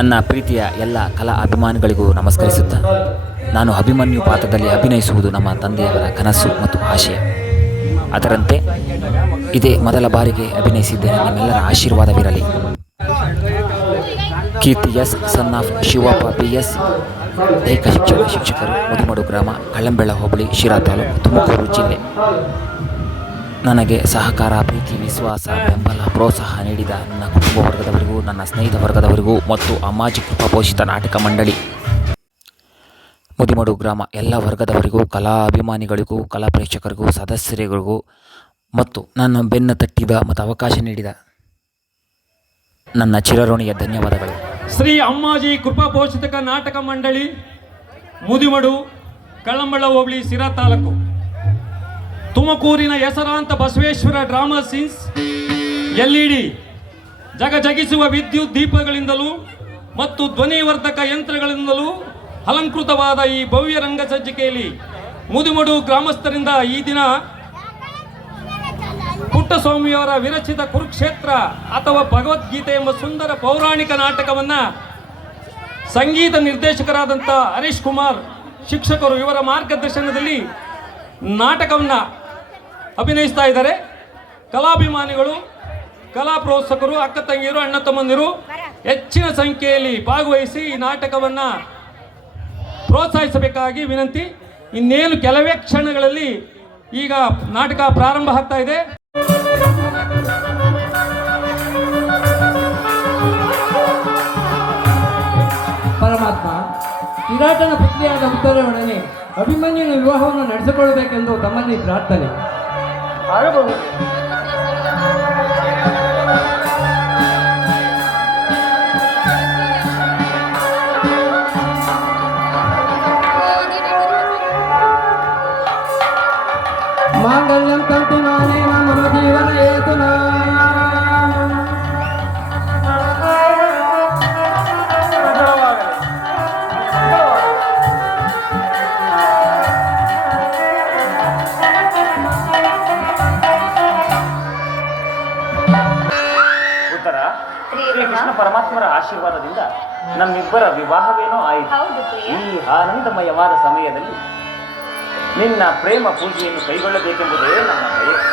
ನನ್ನ ಪ್ರೀತಿಯ ಎಲ್ಲ ಕಲಾ ಅಭಿಮಾನಿಗಳಿಗೂ ನಮಸ್ಕರಿಸುತ್ತಾ, ನಾನು ಅಭಿಮನ್ಯು ಪಾತ್ರದಲ್ಲಿ ಅಭಿನಯಿಸುವುದು ನಮ್ಮ ತಂದೆಯವರ ಕನಸು ಮತ್ತು ಆಶಯ. ಅದರಂತೆ ಇದೇ ಮೊದಲ ಬಾರಿಗೆ ಅಭಿನಯಿಸಿದ್ದೇನೆ. ನಿಮ್ಮೆಲ್ಲರ ಆಶೀರ್ವಾದವಿರಲಿ. Keerthi S, son of Shivappa PS, ದೈಹಿಕ ಶಿಕ್ಷಣ ಶಿಕ್ಷಕರು, ಮುದಿಮಡು ಗ್ರಾಮ, ಕಳ್ಳಂಬೆಳ ಹೋಬಳಿ, ಶಿರಾ ತಾಲೂಕು, ತುಮಕೂರು ಜಿಲ್ಲೆ. ನನಗೆ ಸಹಕಾರ, ಪ್ರೀತಿ, ವಿಶ್ವಾಸ, ಬೆಂಬಲ, ಪ್ರೋತ್ಸಾಹ ನೀಡಿದ ನನ್ನ ಕುಟುಂಬ ವರ್ಗದವರಿಗೂ, ನನ್ನ ಸ್ನೇಹಿತ ವರ್ಗದವರಿಗೂ ಮತ್ತು ಅಮ್ಮಾಜಿ ಕೃಪಾ ಪೋಷಿತ ನಾಟಕ ಮಂಡಳಿ ಮುದಿಮಡು ಗ್ರಾಮ ಎಲ್ಲ ವರ್ಗದವರಿಗೂ, ಕಲಾ ಅಭಿಮಾನಿಗಳಿಗೂ, ಕಲಾ ಪ್ರೇಕ್ಷಕರಿಗೂ, ಸದಸ್ಯರಿಗೂ ಮತ್ತು ನನ್ನ ಬೆನ್ನು ತಟ್ಟಿದ ಮತ್ತು ಅವಕಾಶ ನೀಡಿದ ನನ್ನ ಚಿರಋಣಿಯ ಧನ್ಯವಾದಗಳು. ಶ್ರೀ ಅಮ್ಮಾಜಿ ಕೃಪಾ ಪೋಷಿತ ನಾಟಕ ಮಂಡಳಿ, ಮುದಿಮಡು, ಕಳ್ಳಂಬಳ ಹೋಬಳಿ, ಶಿರಾ ತಾಲೂಕು, ತುಮಕೂರಿನ ಹೆಸರಾಂತ ಬಸವೇಶ್ವರ ಡ್ರಾಮಾ ಸೀನ್ಸ್ LED ಜಗಜಗಿಸುವ ವಿದ್ಯುತ್ ದೀಪಗಳಿಂದಲೂ ಮತ್ತು ಧ್ವನಿವರ್ಧಕ ಯಂತ್ರಗಳಿಂದಲೂ ಅಲಂಕೃತವಾದ ಈ ಭವ್ಯ ರಂಗಸಜ್ಜಿಕೆಯಲ್ಲಿ ಮುದಿಮಡು ಗ್ರಾಮಸ್ಥರಿಂದ ಈ ದಿನ ಪುಟ್ಟಸ್ವಾಮಿಯವರ ವಿರಚಿತ ಕುರುಕ್ಷೇತ್ರ ಅಥವಾ ಭಗವದ್ಗೀತೆ ಎಂಬ ಸುಂದರ ಪೌರಾಣಿಕ ನಾಟಕವನ್ನು ಸಂಗೀತ ನಿರ್ದೇಶಕರಾದಂಥ ಹರೀಶ್ ಕುಮಾರ್ ಶಿಕ್ಷಕರು ಇವರ ಮಾರ್ಗದರ್ಶನದಲ್ಲಿ ನಾಟಕವನ್ನು ಅಭಿನಯಿಸ್ತಾ ಇದ್ದಾರೆ. ಕಲಾಭಿಮಾನಿಗಳು, ಕಲಾ ಪ್ರೋತ್ಸಾಹಕರು, ಅಕ್ಕ ತಂಗಿಯರು, ಅಣ್ಣ ತಮ್ಮಂದಿರು ಹೆಚ್ಚಿನ ಸಂಖ್ಯೆಯಲ್ಲಿ ಭಾಗವಹಿಸಿ ಈ ನಾಟಕವನ್ನು ಪ್ರೋತ್ಸಾಹಿಸಬೇಕಾಗಿ ವಿನಂತಿ. ಇನ್ನೇನು ಕೆಲವೇ ಕ್ಷಣಗಳಲ್ಲಿ ಈಗ ನಾಟಕ ಪ್ರಾರಂಭ ಆಗ್ತಾ ಇದೆ. ಪರಮಾತ್ಮ ವಿರಾಟನ ಪುತ್ರಿಯಾದ ಉತ್ತರವೊಡನೆ ಅಭಿಮನ್ಯುನ ವಿವಾಹವನ್ನು ನಡೆಸಿಕೊಳ್ಳಬೇಕೆಂದು ತಮ್ಮಲ್ಲಿ ಪ್ರಾರ್ಥನೆ. ಮಾಂಗಲ್ಯಂ ತಂತು ನಾನೇ ಮಮ ಜೀವನ ಹೇತುನಾ. ಕೃಷ್ಣ ಪರಮಾತ್ಮರ ಆಶೀರ್ವಾದದಿಂದ ನಮ್ಮಿಬ್ಬರ ವಿವಾಹವೇನೋ ಆಯಿತು. ಈ ಆನಂದಮಯವಾದ ಸಮಯದಲ್ಲಿ ನಿನ್ನ ಪ್ರೇಮ ಪೂಜೆಯನ್ನು ಕೈಗೊಳ್ಳಬೇಕೆಂಬುದೇ ನನ್ನ ಬಯಕೆ.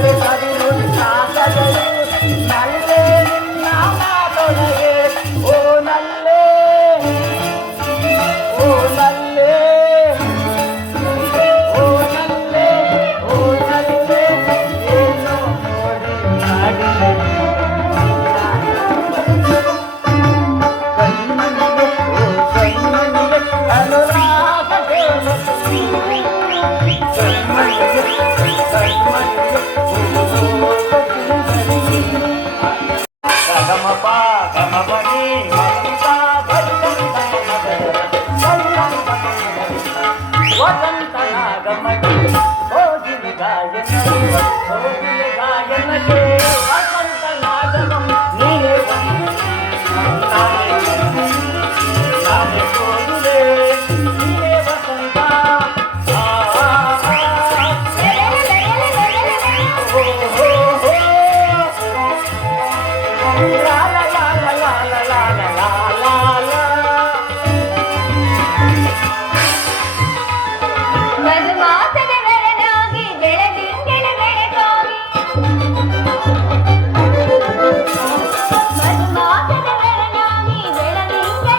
ಕಡೆ ಕಡಿಲು ಸಾಗದಳು ನಲ್ಲೆ ನಿನ್ನ ಮಾತೊಳಗೆ ಓ ನಲ್ಲೆ ಓ ನಲ್ಲೆ ಓ ನಲ್ಲೆ ಓ ನಲ್ಲೆ ಏನೋ ನೋಡಿ ಮಾಡಿದೆ ಕಣ್ಮಣಿಗೆ ಓ ಕಣ್ಮಣಿಗೆ ಅನುರಾಗ ವಸಂತನಾಗಮಡಿ ಹೋಗಿಲಿ ಗಾಯನಕ್ಕೆ ವಸಂತನಾಗಮ ನೀನೇ ನಾನೇ ಹೋಗಿಲೆ ನೀನೇ ವಸಂತ ಮಧುಮಾಸದ ವರನಾಗಿ ಬೆಳದಿಂಗಳ ಬೆಳಕಾಗಿ ಮಧುಮಾಸದ ವರನಾಗಿ ಬೆಳದಿಂಗಳ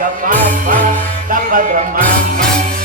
ಗ ಪ ಪ ದ ಪ ಗ ಮ ಮ